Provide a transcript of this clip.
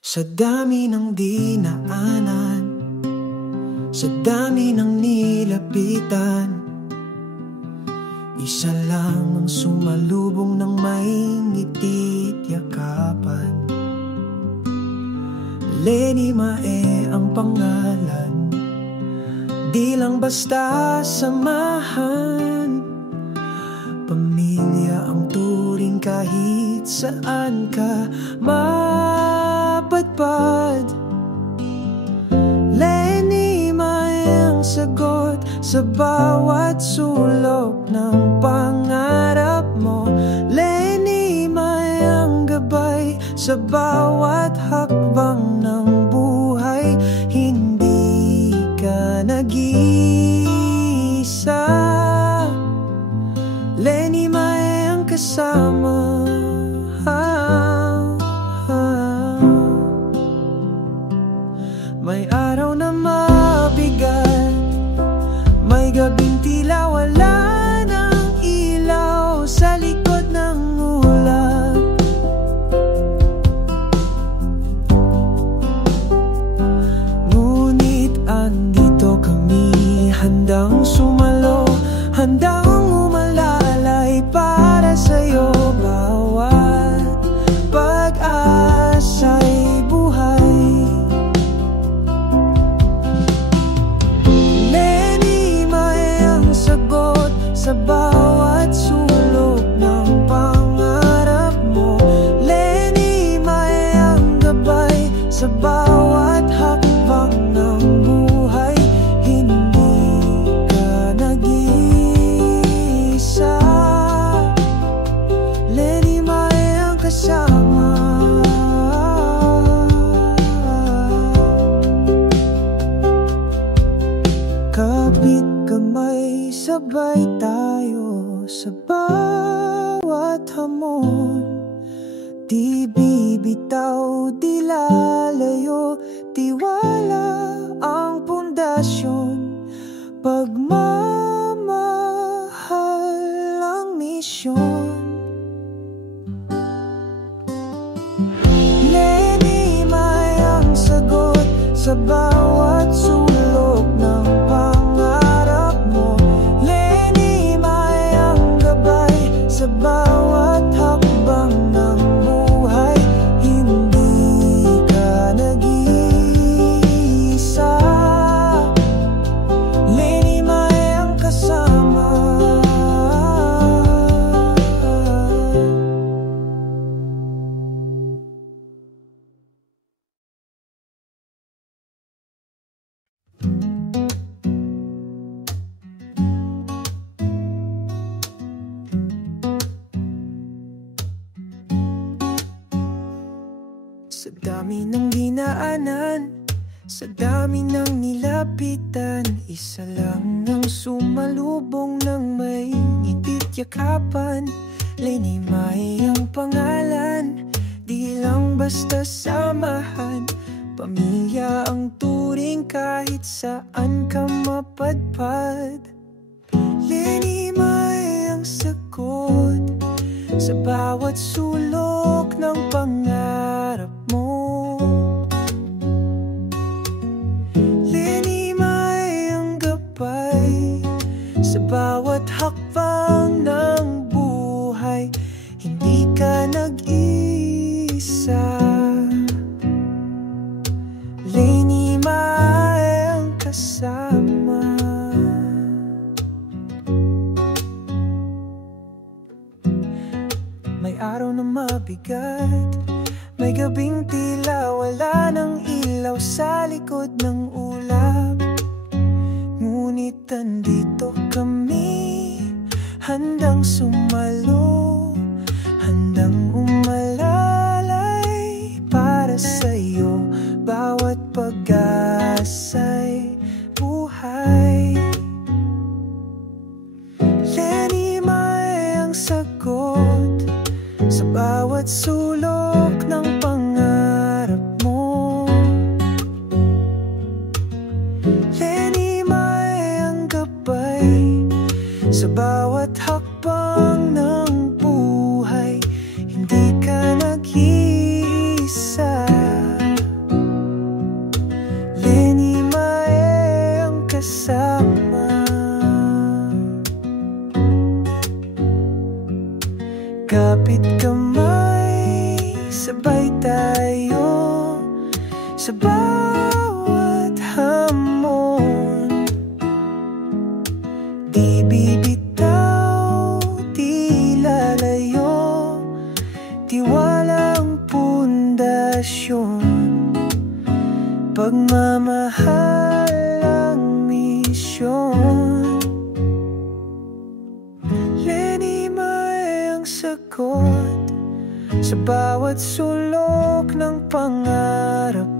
Sa dami ng dinaanan, sa dami ng nilapitan, isa lang ang sumalubong ng may ngiti't yakapan. Lenny Mae ang pangalan, di lang basta samahan. Pamilya ang turing kahit saan ka mapadpad. Lenny Mae ang sagot sa bawat sulok ng pangarap mo. Lenny Mae ang gabay sa bawat hakbang ng buhay. Hindi ka nag-iisa, Lenny Mae ang kasama. May araw na mabigat, may gabing tila wala ng ilaw sa likod ng ulap. Ngunit andito kami, handang sumalo, handang umalalay para sa'yo. Bawat pag-asa'y buhay. Lenny Mae ang sagot sa bawat sulok ng pangarap mo. Lenny Mae ang gabay sa bawat hakbang ng buhay. Hindi ka nag-iisa, Lenny Mae ang kasama. Kapit kamay, sabay tayo sa bawat hamon. Di bibitaw, di lalayo, tiwala ang pundasyon. Pagmamahal ang misyon. Lenny Mae ang sagot sa bawat sulok ng pangarap mo. Lenny Mae ang gabay sa bawat hakbang ng buhay. Hindi ka nag-iisa, Lenny Mae ang kasama. Sa dami ng dinaanan, sa dami ng nilapitan, isa lang ang sumalubong ng may ngiti't yakapan. Lenny Mae ang pangalan, di lang basta samahan. Pamilya ang turing kahit saan ka mapadpad. Lenny Mae ang sagot sa bawat sulok ng pangarap mo. Lenny Mae ang gabay sa bawat hakbang ng buhay. Hindi ka nag-iisa, Lenny Mae ang kasama. May araw na mabigat, may gabing tila wala ng ilaw sa likod ng ulap. Ngunit andito kami, handang sumalo, handang umalalay para sa'yo. Bawat pag-asa'y buhay. Lenny Mae ang sagot sa bawat sulok ng pangarap mo. Lenny Mae ang gabay sa bawat hakbang ng buhay. Hindi ka nag-iisa, sa bawat hamon. Di bibitaw, di lalayo, tiwalang pundasyon, pagmamahal ang misyon. Lenny Mae ang sagot sa bawat sulok ng pangarap